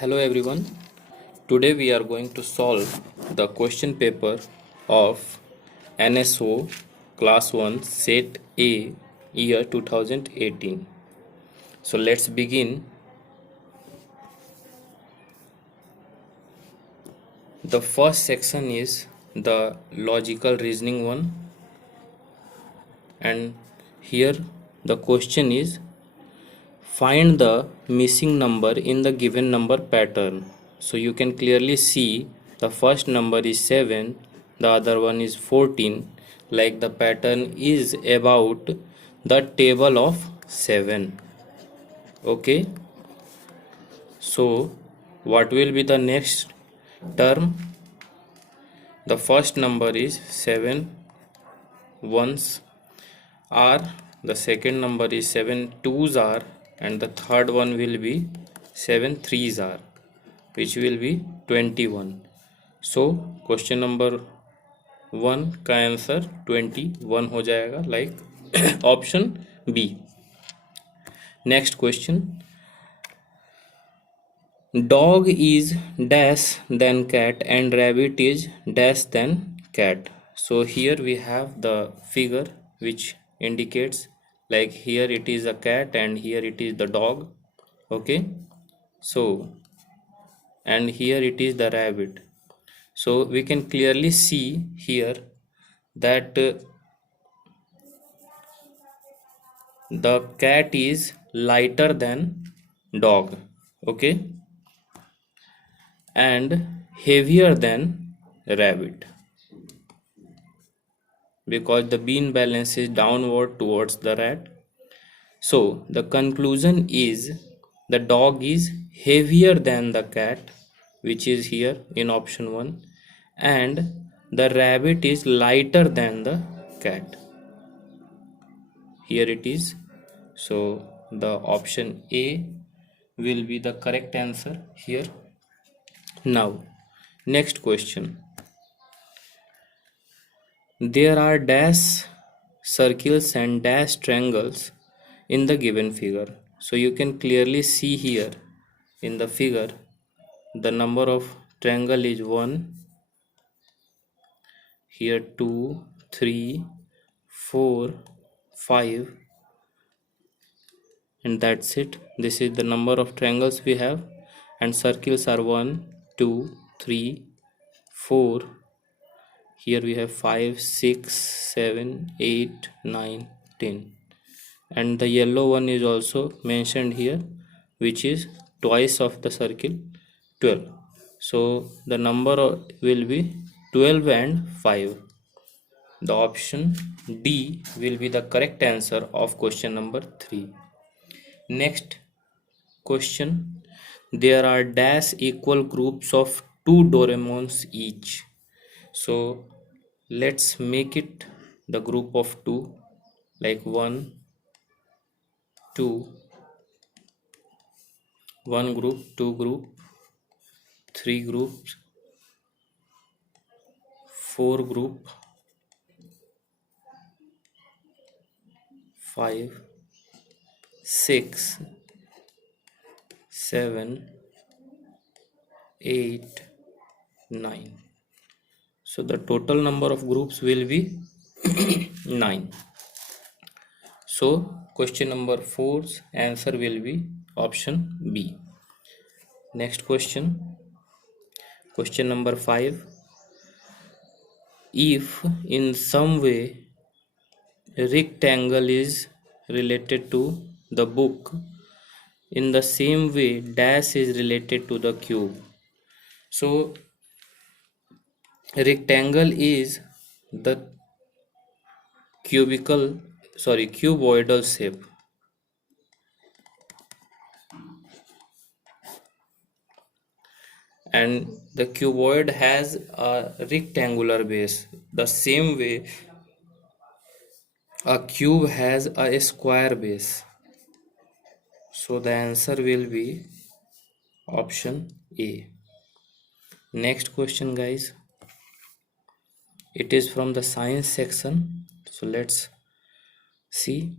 Hello everyone. Today we are going to solve the question paper of NSO Class 1 Set A year 2018. So let's begin. The first section is the logical reasoning one, and here the question is find the missing number in the given number pattern. So you can clearly see the first number is 7, the other one is 14, like the pattern is about the table of 7. Okay, so what will be the next term? The first number is 7 ones are, the second number is 7 twos are, and the third one will be 7 threes are, which will be 21. So question number 1 का answer 21 हो जाएगा, like option B. Next question, dog is dash than cat and rabbit is dash than cat. So here we have the figure which indicates, like here it is a cat and here it is the dog. Okay, so and here it is the rabbit. So we can clearly see here that the cat is lighter than dog. Okay, and heavier than rabbit, because the bean balance is downward towards the rat. So the conclusion is the dog is heavier than the cat, which is here in option 1, and the rabbit is lighter than the cat. Here it is. So the option A will be the correct answer here. Now, next question. There are dash circles and dash triangles in the given figure. So you can clearly see here in the figure the number of triangle is 1, here 2, 3, 4, 5, and that's it. This is the number of triangles we have, and circles are 1, 2, 3, 4. Here we have 5, 6, 7, 8, 9, 10, and the yellow one is also mentioned here, which is twice of the circle, 12. So the number will be 12 and 5. The option D will be the correct answer of question number 3. Next question, there are dash equal groups of 2 Doraemons each. So let's make it the group of 2, like 1, 2, 1 group, 2 group, 3 groups, 4 group, 5, 6, 7, 8, 9. So the total number of groups will be 9. So question number 4's answer will be option B. Next question, question number 5. If in some way rectangle is related to the book, in the same way dash is related to the cube. So rectangle is the cuboidal shape, and the cuboid has a rectangular base. The same way a cube has a square base. So the answer will be option A. Next question, guys. It is from the science section. So let's see.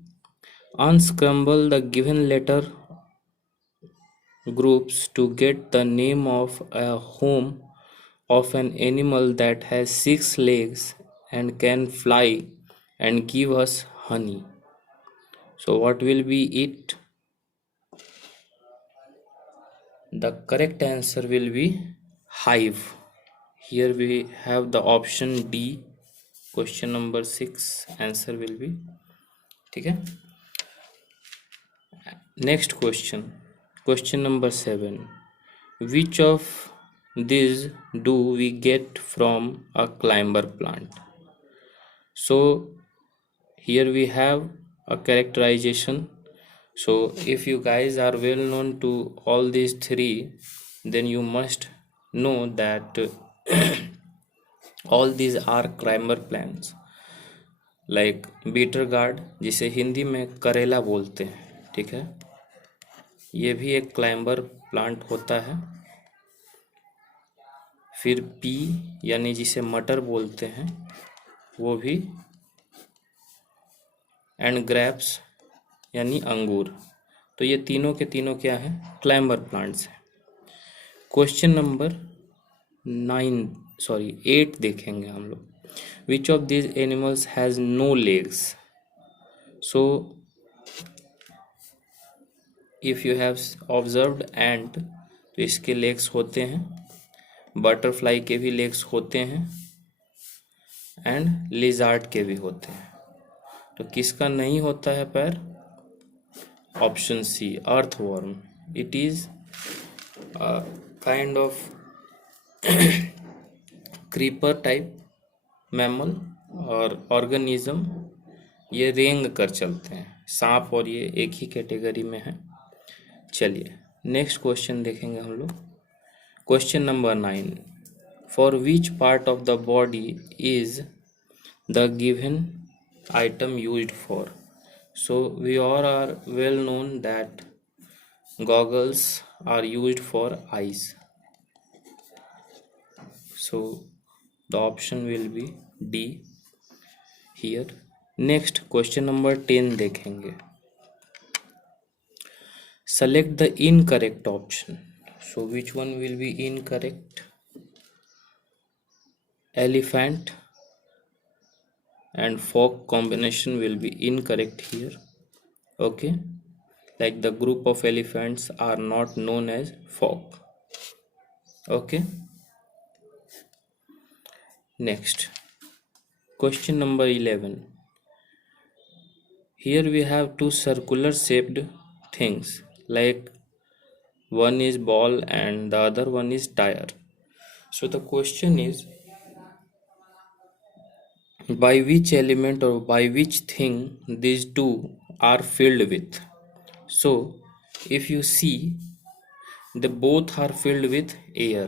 Unscramble the given letter groups to get the name of a home of an animal that has 6 legs and can fly and give us honey. So, what will be it? The correct answer will be hive. Here we have the option D. Question number 6 answer will be. Okay. Next question. Question number 7. Which of these do we get from a climber plant? So here we have a characterization. So if you guys are well known to all these three, then you must know that all these are climber plants. Like bitter gourd, जिसे हिंदी में करेला बोलते हैं, ठीक है, ये भी एक क्लाइंबर प्लांट होता है। फिर पी यानी जिसे मटर बोलते हैं वो भी, एंड ग्रेप्स यानी अंगूर। तो ये तीनों के तीनों क्या है? क्लाइंबर प्लांट्स हैं। क्वेश्चन नंबर 8 देखेंगे हम लोग। Which of this animals has no legs? So if you have observed ant, तो इसके लेग्स होते हैं, बटरफ्लाई के भी लेग्स होते हैं, एंड लिजार्ड के भी होते हैं। तो किसका नहीं होता है पैर? Option C, earthworm. It is kind of creeper type mammal और ऑर्गेनिज्म। ये रेंग कर चलते हैं, सांप और ये एक ही कैटेगरी में है। चलिए नेक्स्ट क्वेश्चन देखेंगे हम लोग। Question number 9, for which part of the body is the given item used for? So we all are well known that goggles are used for eyes. So the option will be D here. Next question number 10 देखेंगे। Select the incorrect option. So which one will be incorrect? Elephant and folk combination will be incorrect here. Okay, like the group of elephants are not known as folk. Okay, next question number 11. Here we have two circular shaped things, like one is ball and the other one is tire. So the question is, by which element or by which thing these two are filled with? So if you see, they both are filled with air.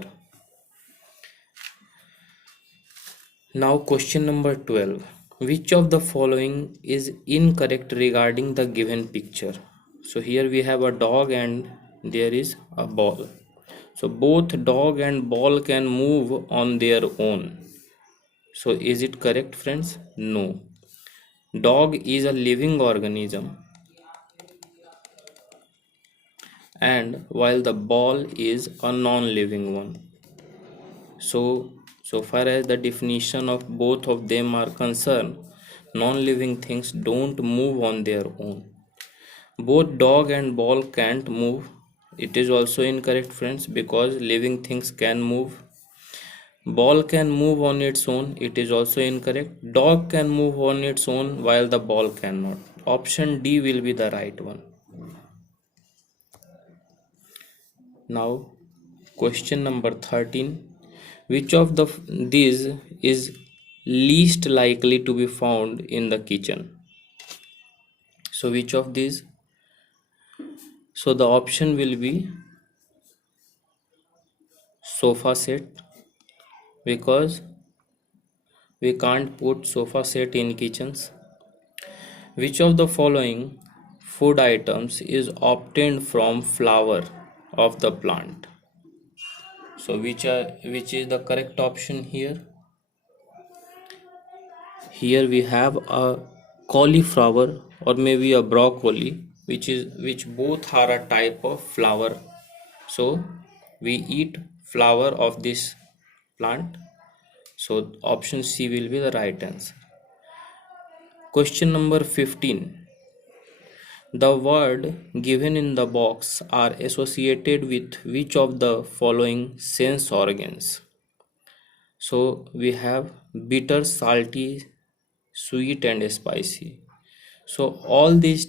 Now question number 12, which of the following is incorrect regarding the given picture? So here we have a dog and there is a ball. So both dog and ball can move on their own. So is it correct, friends? No. Dog is a living organism, and while the ball is a non-living one. So far as the definition of both of them are concerned, non-living things don't move on their own. Both dog and ball can't move. It is also incorrect, friends, because living things can move. Ball can move on its own. It is also incorrect. Dog can move on its own while the ball cannot. Option D will be the right one. Now question number 13. Which of these is least likely to be found in the kitchen? So which of these? So the option will be sofa set, because we can't put sofa set in kitchens. Which of the following food items is obtained from flower of the plant? So which is the correct option here? Here we have a cauliflower or maybe a broccoli, which both are a type of flower So we eat flower of this plant. So option C will be the right answer. Question number 15. The word given in the box are associated with which of the following sense organs? So we have bitter, salty, sweet and spicy. So all these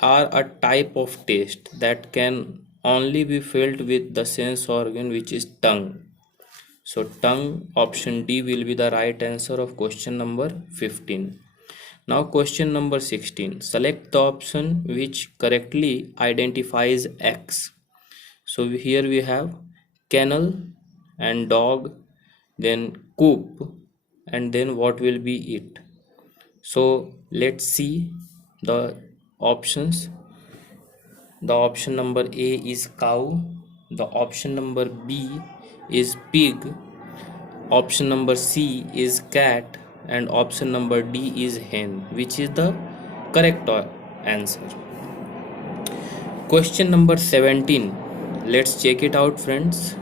are a type of taste that can only be felt with the sense organ which is tongue. So tongue, option D will be the right answer of question number 15. Now question number 16. Select the option which correctly identifies X. So here we have kennel and dog, then coop, and then what will be it. So let's see the options. The option number A is cow, the option number B is pig, option number C is cat, and option number D is hen, which is the correct answer. Question number 17. Let's check it out, friends.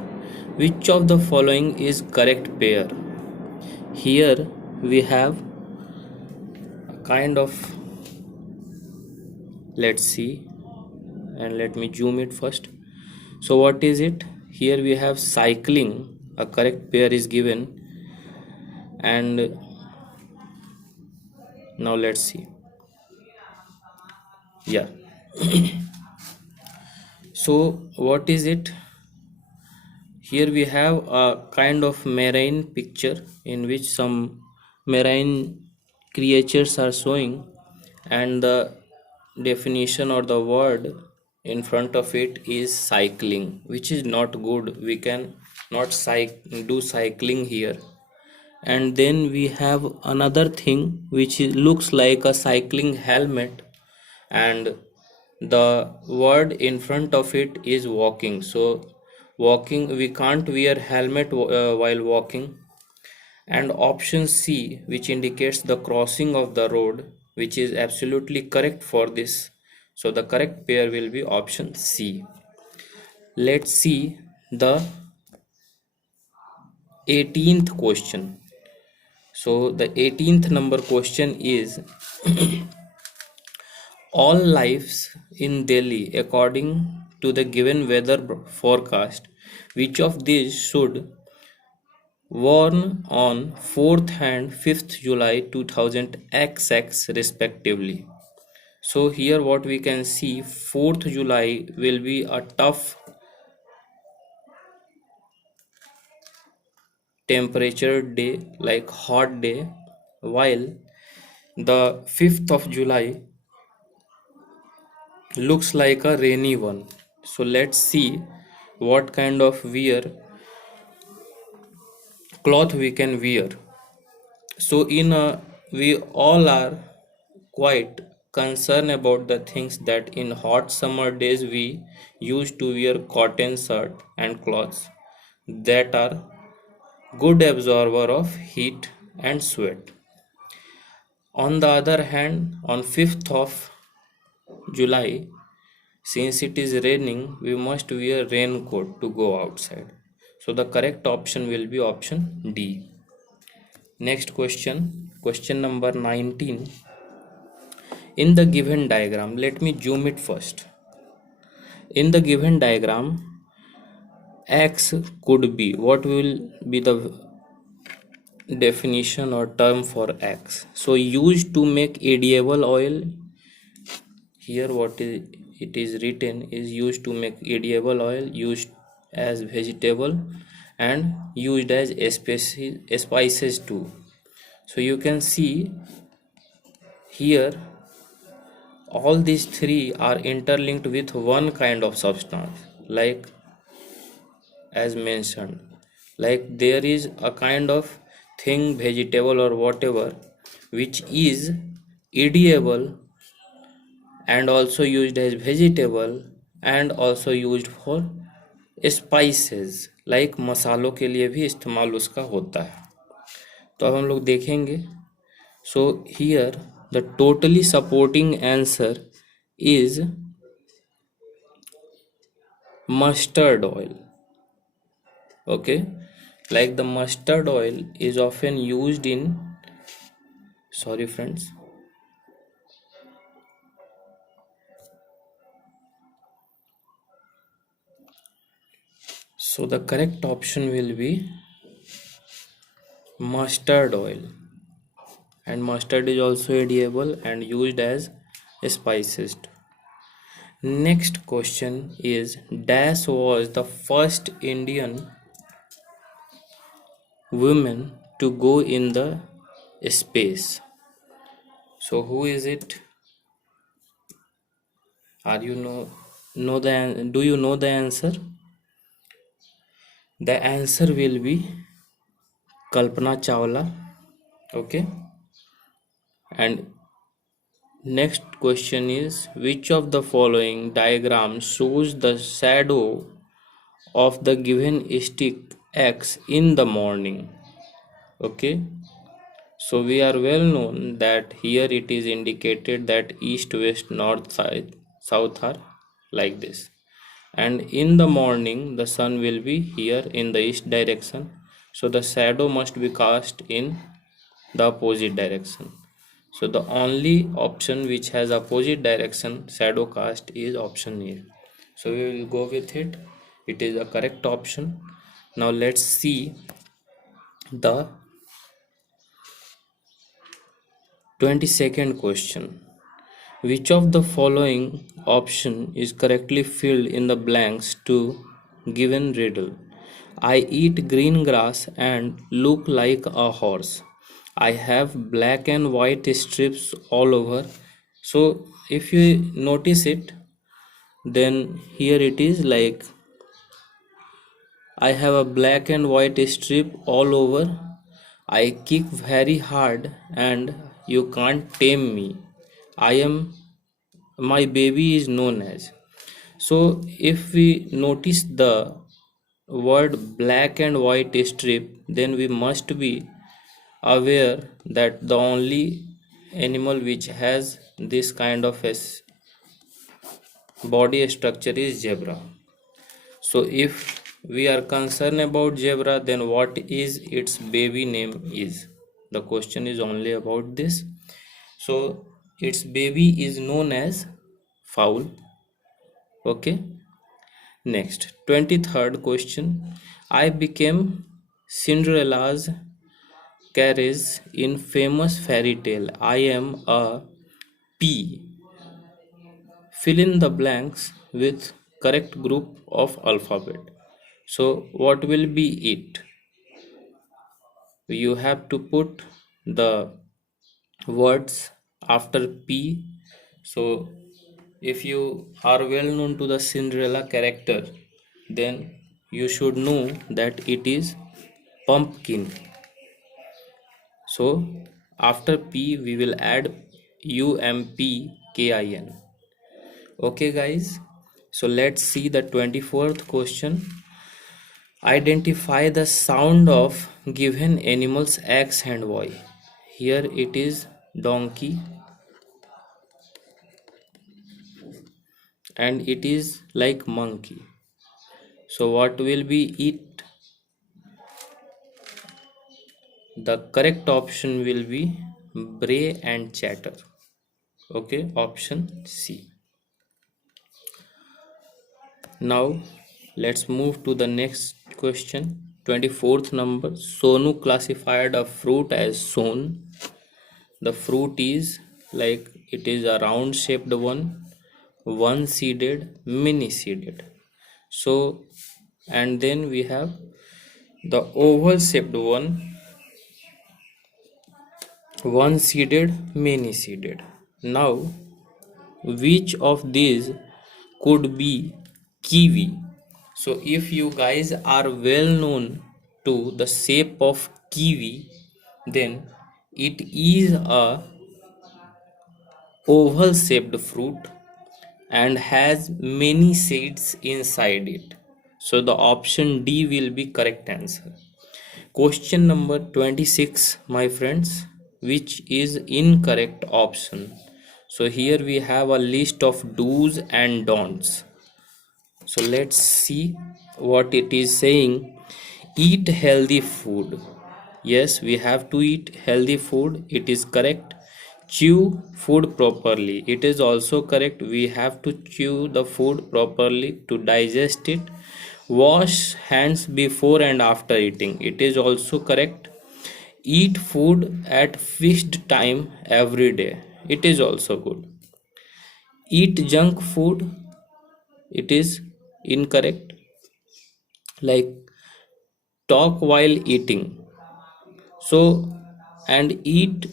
Which of the following is correct pair? Here we have a kind of, let's see, and let me zoom it first. So what is it? Here we have cycling, a correct pair is given, and now let's see. Yeah. So what is it? Here we have a kind of marine picture in which some marine creatures are showing, and the definition or the word in front of it is cycling, which is not good. We can not do cycling here. And then we have another thing which looks like a cycling helmet, and the word in front of it is walking. So walking, we can't wear helmet while walking. And option C, which indicates the crossing of the road, which is absolutely correct for this. So the correct pair will be option C. Let's see the 18th question. So the 18th number question is all lives in Delhi according to the given weather forecast, which of these should worn on 4th and 5th July 2000 XX respectively. So here what we can see, 4th July will be a tough temperature day, like hot day, while the 5th of July looks like a rainy one. So let's see what kind of cloth we can wear. So we all are quite concerned about the things that in hot summer days we used to wear cotton shirt and clothes that are good absorber of heat and sweat. On the other hand, on 5th of July, since it is raining, we must wear raincoat to go outside. So the correct option will be option D. Next question, question number 19. In the given diagram, let me zoom it first. In the given diagram, X could be, what will be the definition or term for X? So used to make edible oil. Here what is it is written is used to make edible oil, used as vegetable, and used as spices too. So you can see here all these three are interlinked with one kind of substance, like as mentioned, like there is a kind of thing, vegetable or whatever, which is edible and also used as vegetable and also used for spices, like मसालों के लिए भी इस्तेमाल उसका होता है. तो अब हम लोग देखेंगे. So here the totally supporting answer is mustard oil. Okay, like the mustard oil is often used in, sorry friends, so the correct option will be mustard oil. And mustard is also edible and used as spices. Next question is, dash was the first Indian woman to go in the space. So who is it? Are you know the do you know the answer? The answer will be Kalpana Chawla. Okay. And next question is, which of the following diagram shows the shadow of the given stick X in the morning? Okay. So we are well known that here it is indicated that east, west, north, south are like this. And in the morning the sun will be here in the east direction. So the shadow must be cast in the opposite direction. So the only option which has opposite direction shadow cast is option A. So we will go with it. It is a correct option. Now let's see the 22nd question. Which of the following option is correctly filled in the blanks to given riddle? I eat green grass and look like a horse. I have black and white strips all over. So if you notice it, then here it is like I have a black and white strip all over. I kick very hard and you can't tame me. I am my baby is known as. So if we notice the word black and white strip, then we must be aware that the only animal which has this kind of a body structure is zebra. So if we are concerned about zebra, then what is its baby name is? The question is only about this. So its baby is known as fowl. Okay. Next, 23rd question. I became Cinderella's carriage in famous fairy tale. I am a P. Fill in the blanks with correct group of alphabet. So what will be it? You have to put the words after P. So if you are well known to the Cinderella character, then you should know that it is pumpkin. So after P we will add UMPKIN. Okay guys, so let's see the 24th question. Identify the sound of given animals X and Y. Here it is donkey and it is like monkey. So what will be it? The correct option will be bray and chatter. Okay, option C. Now let's move to the next question. 24th number. Sonu classified a fruit as son. The fruit is like it is a round shaped one seeded, many seeded. So and then we have the oval shaped one seeded, many seeded. Now which of these could be kiwi? So if you guys are well known to the shape of kiwi, then it is a oval shaped fruit and has many seeds inside it. So the option D will be correct answer. Question number 26, my friends, which is incorrect option. So here we have a list of do's and don'ts. So let's see what it is saying. Eat healthy food. Yes, we have to eat healthy food, it is correct. Chew food properly, it is also correct. We have to chew the food properly to digest it. Wash hands before and after eating, it is also correct. Eat food at fixed time every day, it is also good. Eat junk food, it is incorrect. Like talk while eating, so and eat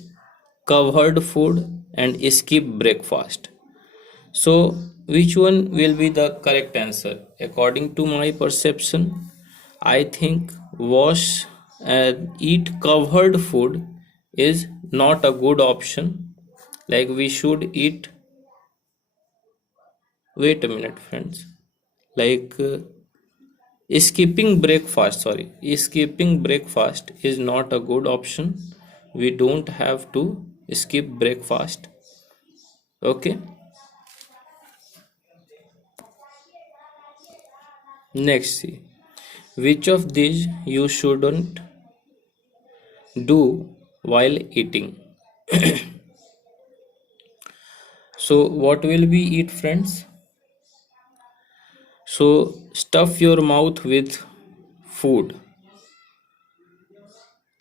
covered food and skip breakfast. So which one will be the correct answer? According to my perception, I think wash and eat covered food is not a good option. Like we should eat, wait a minute friends, like skipping breakfast is not a good option. We don't have to skip breakfast. Okay, next, see which of these you shouldn't do while eating. So what will we eat friends? So stuff your mouth with food.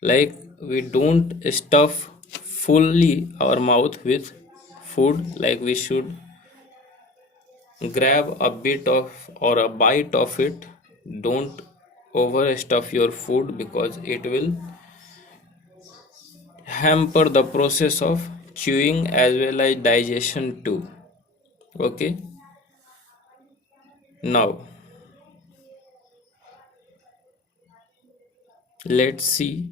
Like we don't stuff fully our mouth with food, like we should grab a bit of or a bite of it. Don't overstuff your food because it will hamper the process of chewing as well as digestion too. Okay, now let's see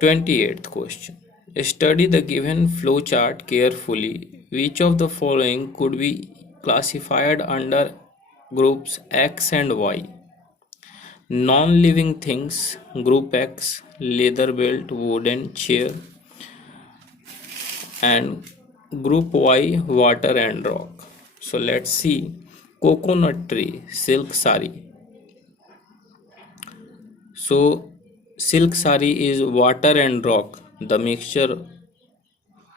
28th question. Study the given flowchart carefully. Which of the following could be classified under groups X and Y? Non-living things, group X, leather belt, wooden chair, and group Y, water and rock. So let's see. Coconut tree, silk sari. So silk sari is water and rock, the mixture.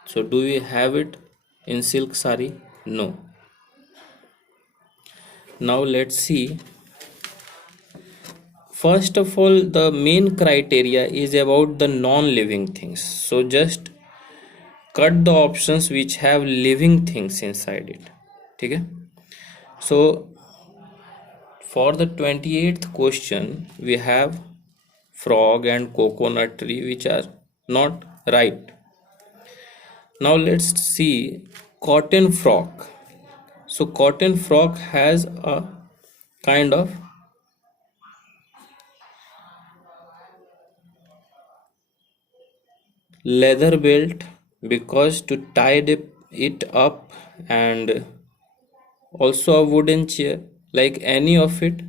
So do we have it in silk sari? No. Now let's see. First of all, the main criteria is about the non-living things. So just cut the options which have living things inside it. Okay? So for the 28th question, we have frog and coconut tree, which are not right. Now let's see cotton frog. So cotton frog has a kind of leather belt because to tie it up, and also a wooden chair. Like any of it,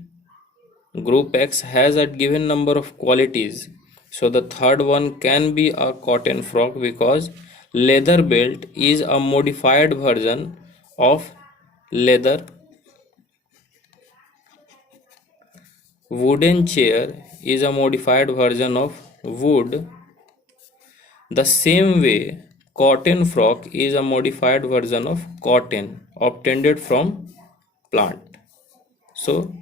group X has a given number of qualities. So the third one can be a cotton frog because leather belt is a modified version of leather. Wooden chair is a modified version of wood. The same way, cotton frog is a modified version of cotton obtained from plant. So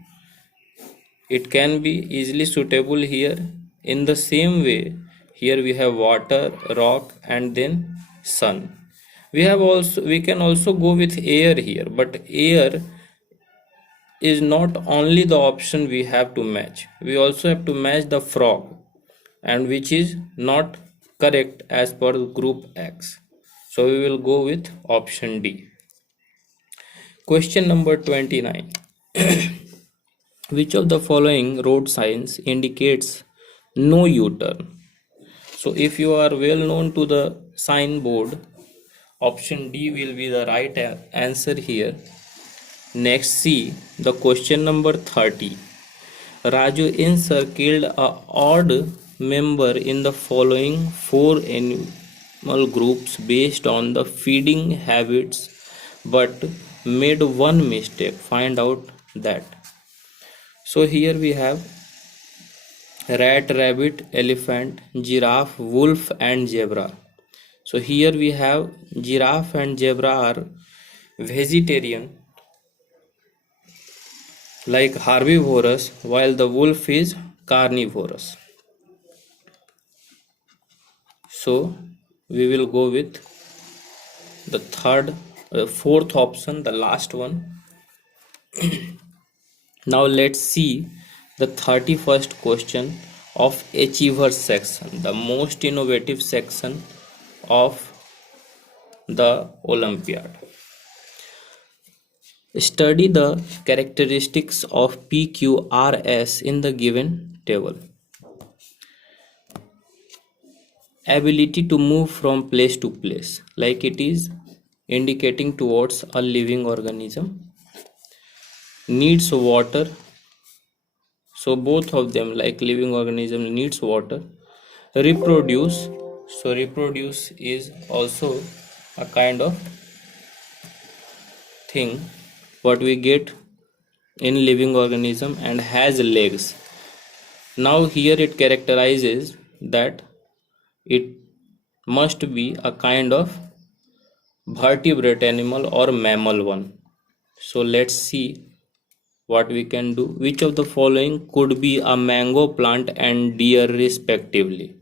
it can be easily suitable here. In the same way, here we have water, rock, and then sun. We can also go with air here, but air is not only the option we have to match. We also have to match the frog, and which is not correct as per group X. So we will go with option D. Question number 29. Which of the following road signs indicates no U-turn? So if you are well known to the signboard, option D will be the right answer here. Next, see the question number 30. Raju encircled a odd member in the following four animal groups based on the feeding habits, but made one mistake, find out that. So here we have rat, rabbit, elephant, giraffe, wolf and zebra. So here we have giraffe and zebra are vegetarian like herbivorous, while the wolf is carnivorous. So we will go with the fourth option, the last one. Now let's see the 31st question of Achievers section, the most innovative section of the Olympiad. Study the characteristics of PQRS in the given table. Ability to move from place to place, like it is indicating towards a living organism. Needs water, so both of them, like living organism needs water. Reproduce, so reproduce is also a kind of thing what we get in living organism, and has legs. Now here it characterizes that it must be a kind of vertebrate animal or mammal one. So let's see what we can do. Which of the following could be a mango plant and deer respectively?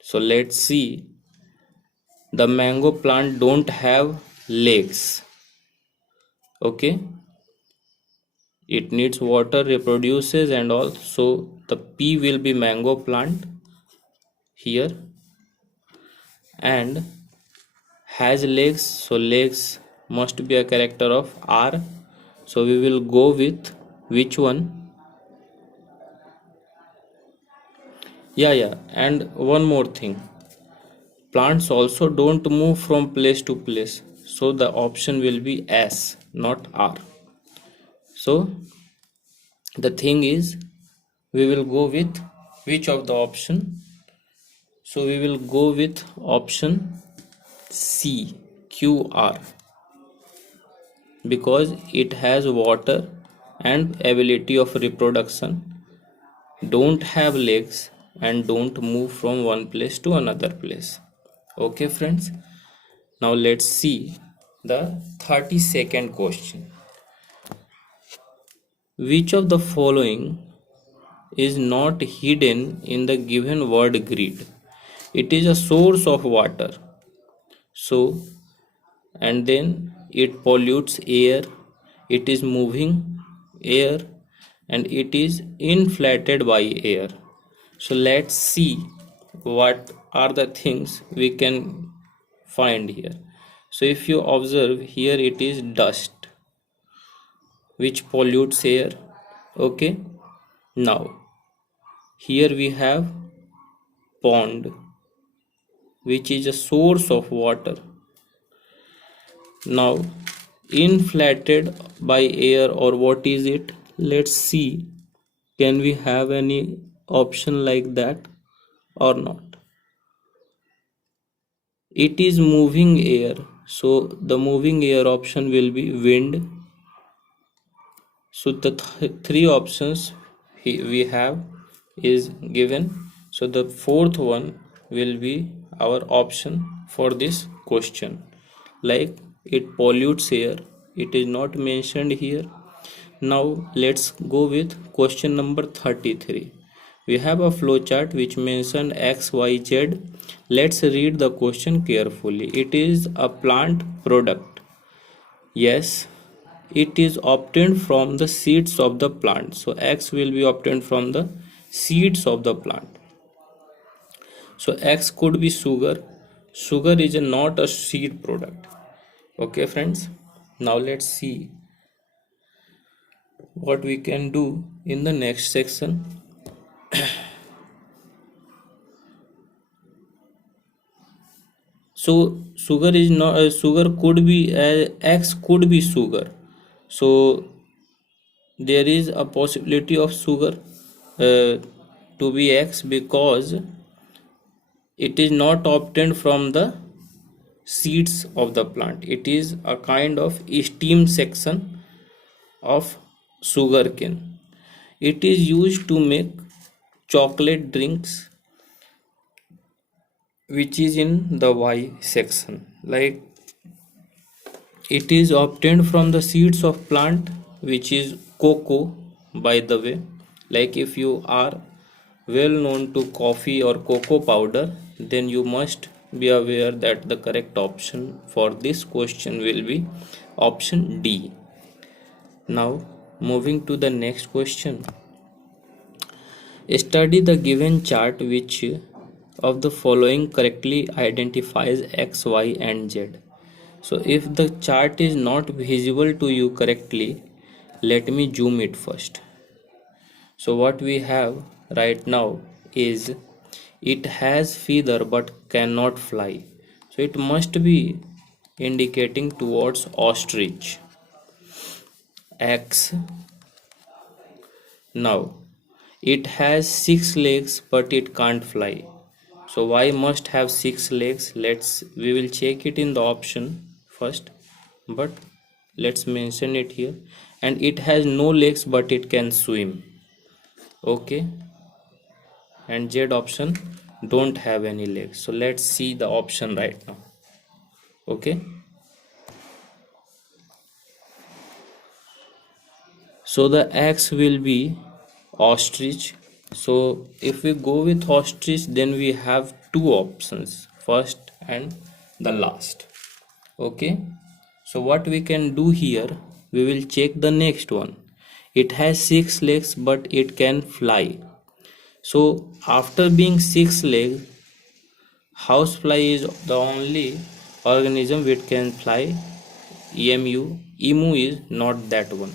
So let's see. The mango plant don't have legs. Okay, it needs water, reproduces and all. So the P will be mango plant here, and has legs, so legs must be a character of R. So we will go with which one? Yeah, and one more thing, plants also don't move from place to place, so the option will be S, not R. So the thing is, we will go with which of the option? So we will go with option C, QR, because it has water and ability of reproduction, don't have legs and don't move from one place to another place. Okay friends, now let's see the 32nd question. Which of the following is not hidden in the given word grid? It is a source of water, so, and then it pollutes air, it is moving air, and it is inflated by air. So let's see what are the things we can find here. So if you observe here, it is dust which pollutes air. Okay, now here we have pond which is a source of water. Now inflated by air, or what is it? Let's see, can we have any option like that or not? It is moving air, so the moving air option will be wind. So the three options we have is given, so the fourth one will be our option for this question, like it pollutes air, it is not mentioned here. Now let's go with question number 33. We have a flow chart which mentioned x, y, z. Let's read the question carefully. It is a plant product. Yes, it is obtained from the seeds of the plant. So x will be obtained from the seeds of the plant. So x could be sugar. Sugar is not a seed product. Okay friends, now let's see what we can do in the next section. So sugar is not sugar could be x could be sugar, so there is a possibility of sugar to be x, because it is not obtained from the seeds of the plant. It is a kind of steam section of sugarcane. It is used to make chocolate drinks, which is in the Y section. Like, it is obtained from the seeds of plant, which is cocoa, by the way. Like, if you are well known to coffee or cocoa powder, then you must be aware that the correct option for this question will be option D. Now, moving to the next question. Study the given chart which of the following correctly identifies X, Y, and Z. So if the chart is not visible to you correctly, let me zoom it first. So what we have right now is it has feather but cannot fly. So it must be indicating towards ostrich. X. Now it has 6 legs but it can't fly. So y must have 6 legs. We will check it in the option first, but let's mention it here. And it has no legs but it can swim. Okay. And Z option don't have any legs. So let's see the option right now. Okay. So the X will be ostrich. So if we go with ostrich, then we have two options, first and the last. Okay. So what we can do here, we will check the next one. It has 6 legs but it can fly. So after being 6 legs, housefly is the only organism which can fly. Emu is not that one.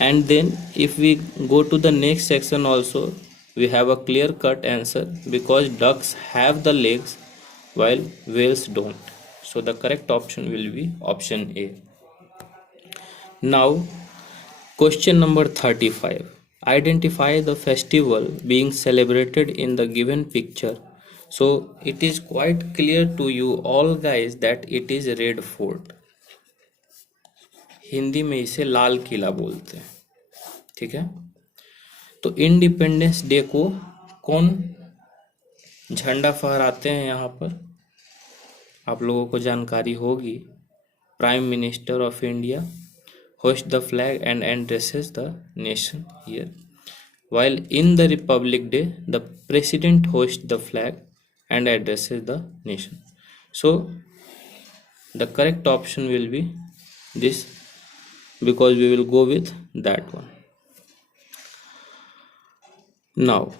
And then if we go to the next section also, we have a clear cut answer, because ducks have the legs while whales don't. So the correct option will be option A. Now, question number 35. Identify the festival being celebrated in the given picture. So it is quite clear to you all guys that it is Red Fort. Hindi में इसे लाल किला बोलते हैं. ठीक है. तो independence day को कौन झंडा फहराते हैं यहाँ पर, आप लोगों को जानकारी होगी. Prime minister of India hoist the flag and addresses the nation here. While in the Republic Day, the president hoists the flag and addresses the nation. So the correct option will be this, because we will go with that one. Now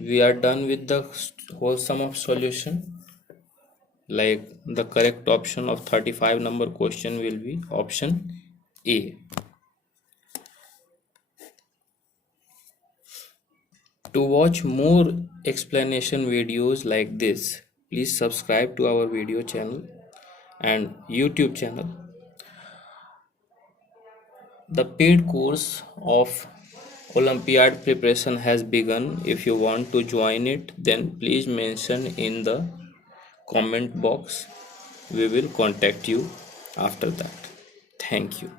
we are done with the whole sum of solution. Like, the correct option of 35 number question will be option A. To watch more explanation videos like this, please subscribe to our video channel and YouTube channel. The paid course of Olympiad preparation has begun. If you want to join it, then please mention in the comment box. We will contact you after that. Thank you.